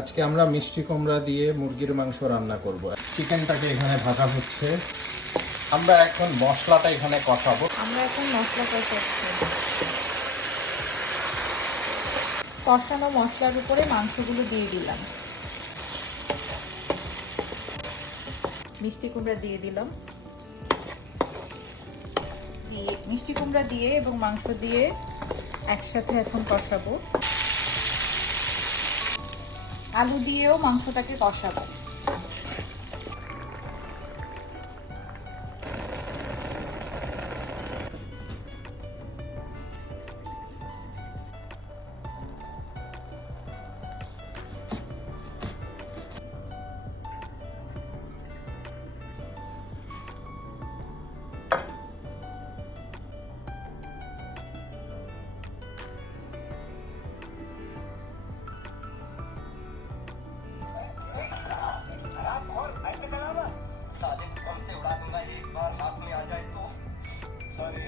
আজকে আমরা মিষ্টি কুমড়া দিয়ে মুরগির মাংস রান্না করব। চিকেনটাকে এখানে ভাজা হচ্ছে। আমরা এখন মশলাটা এখানে কষাবো। আমরা এখন মশলা কষাচ্ছি। কষানো মশলার উপরে মাংসগুলো দিয়ে দিলাম। মিষ্টি কুমড়া দিয়ে দিলাম। মিষ্টি কুমড়া দিয়ে এবং মাংস দিয়ে একসাথে এখন কষাবো। আলু দিয়েও মাংসটাকে কষাবো। साले को कम से उड़ा दूंगा एक बार हाथ में आ जाए तो। सॉरी